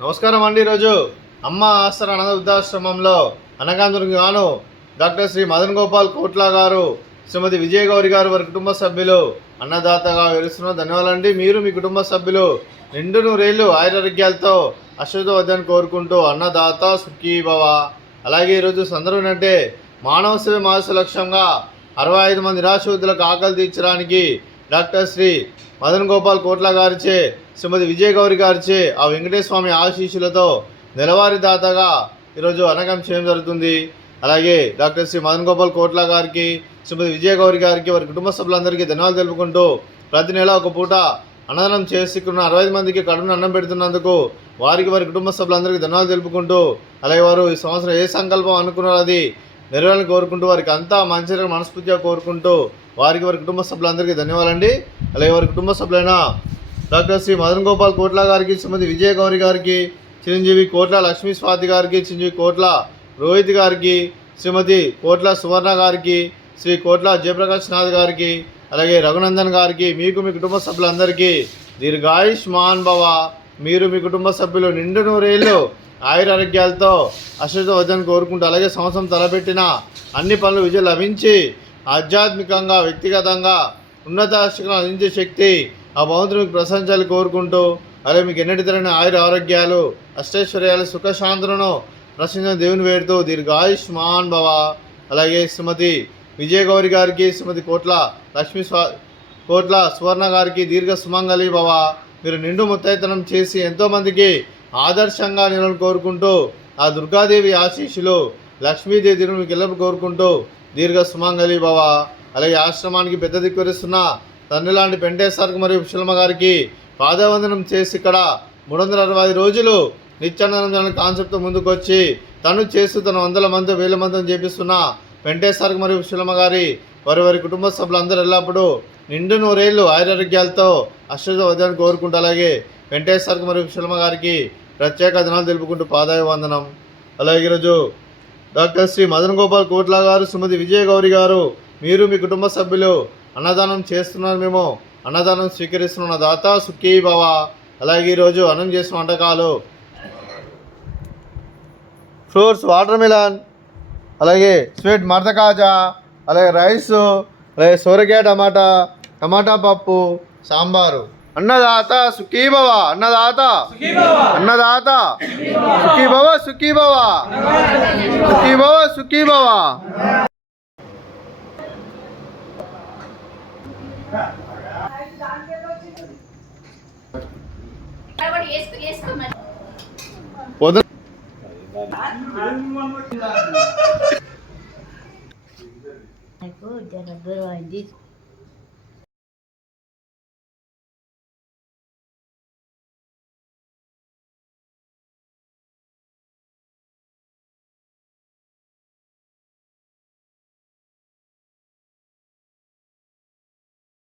నమస్కారం అండి. ఈరోజు అమ్మ ఆసర అనాథ వృద్ధాశ్రమంలో అనగాంధ్రకు గాను డాక్టర్ శ్రీ మదన్ గోపాల్ కోట్లా గారు, శ్రీమతి విజయ గౌరి గారు వారి కుటుంబ సభ్యులు అన్నదాతగా వివరిస్తున్న ధన్యవాదాలండి. మీరు మీ కుటుంబ సభ్యులు నిండు నూరేళ్లు ఆయురారోగ్యాలతో అశ్వతవద్దని కోరుకుంటూ అన్నదాత సుఖీభవ. అలాగే ఈరోజు సందర్భం అంటే మానవ సేవ మాస లక్ష్యంగా 65 మంది నిరాశ్రితులకు ఆకలి తీర్చడానికి డాక్టర్ శ్రీ మదన్ గోపాల్ కోట్లా గారిచే, శ్రీమతి విజయ గౌరి గారిచే ఆ వెంకటేశ్వర స్వామి ఆశీస్సులతో నెలవారీ దాతగా ఈరోజు అనగం చేయడం జరుగుతుంది. అలాగే డాక్టర్ శ్రీ మదన్ గోపాల్ కోట్లా గారికి, శ్రీమతి విజయ గౌరి గారికి వారి కుటుంబ సభ్యులందరికీ ధన్యవాదాలు తెలుపుకుంటూ ప్రతి నెల ఒక పూట అన్నదానం చేసుకున్న 65 మందికి కడుపున అన్నం పెడుతున్నందుకు వారికి వారి కుటుంబ సభ్యులందరికీ ధన్యవాదాలు తెలుపుకుంటూ, అలాగే వారు ఈ సంవత్సరం ఏ సంకల్పం అనుకున్నారో అది నెరవేరాలని కోరుకుంటూ వారికి అంతా మంచిగా మనస్ఫూర్తిగా కోరుకుంటూ వారికి వారి కుటుంబ సభ్యులందరికీ ధన్యవాదాలండి. అలాగే వారి కుటుంబ సభ్యులైన డాక్టర్ శ్రీ మదన్ గోపాల్ కోట్లా గారికి, శ్రీమతి విజయ గౌరి గారికి, చిరంజీవి కోట్ల లక్ష్మీ స్వాతి గారికి, చిరంజీవి కోట్ల రోహిత్ గారికి, శ్రీమతి కోట్ల సువర్ణ గారికి, శ్రీ కోట్ల జయప్రకాష్ నాథ్ గారికి, అలాగే రఘునందన్ గారికి, మీకు మీ కుటుంబ సభ్యులందరికీ దీర్ఘాయుష్మాన్ భవ. మీరు మీ కుటుంబ సభ్యులు నిండు నూరేళ్ళు ఆయురారోగ్యాలతో అశ్వతవద్దని కోరుకుంటూ, అలాగే సంవత్సరం తలపెట్టిన అన్ని పనులు విజయం లభించి ఆధ్యాత్మికంగా వ్యక్తిగతంగా ఉన్నత శిఖరం అందించే శక్తి ఆ భగవంతుడు మీకు ప్రశంసాలు కోరుకుంటూ, అలాగే మీకు ఎన్నటి తరని ఆరోగ్యాలు అష్టైశ్వర్యాలు సుఖశాంతులను ప్రశ్నించిన దేవుని వేడుతూ దీర్ఘాయుష్మాన్ భవ. అలాగే శ్రీమతి విజయ గౌరి గారికి, శ్రీమతి కోట్ల కోట్ల సువర్ణ గారికి దీర్ఘ సుమంగళి భవ. మీరు నిండు ముత్తైతనం చేసి ఎంతోమందికి ఆదర్శంగా నిలవని కోరుకుంటూ, ఆ దుర్గాదేవి ఆశీస్సులు లక్ష్మీదేవి దీని మీకు ఎల్లప్పుడు కోరుకుంటూ దీర్ఘ సుమంగళి భవ. అలాగే ఆశ్రమానికి పెద్ద దిక్కువరిస్తున్న తండ్రి లాంటి పెంటేశ్వరకు మరియు విశలమ్మ గారికి పాదవందనం చేసి ఇక్కడ 365 రోజులు నిత్యానందం కాన్సెప్ట్తో ముందుకు వచ్చి తను చేస్తూ తన 100 మంది 1000 మందిని చేపిస్తున్న పెంటేశ్వరకు మరియు విశలమ్మ గారి వారి కుటుంబ సభ్యులందరూ ఎల్లప్పుడూ నిండు నూరేళ్లు ఆయురారోగ్యాలతో అశ్వతవద్దని కోరుకుంటూ, అలాగే వెంకటేశ్వరకు మరియు విశలమ్మ గారికి ప్రత్యేక ధనాలు తెలుపుకుంటూ పాదాభివందనం. అలాగే ఈరోజు డాక్టర్ శ్రీ మదన్ గోపాల్ కోట్లా గారు, శ్రీమతి విజయ గౌరి గారు, మీరు మీ కుటుంబ సభ్యులు అన్నదానం చేస్తున్నారు, మేము అన్నదానం స్వీకరిస్తున్న దాత సుఖీ భవ. అలాగే ఈరోజు అన్నం చేసిన వంటకాలు ఫ్రూట్స్ వాటర్ మిలన్, అలాగే స్వీట్ మర్దకాజా, అలాగే రైస్, అలాగే సోరకాయ టమాటా పప్పు, సాంబారు. అన్నదాత సుఖీ భవ, అన్నదాత అన్నదాత సుఖీ భవ, సుఖీ భవ, సుఖీ భవ, సుఖీ భవ. నాకు జర దూరం అయింది.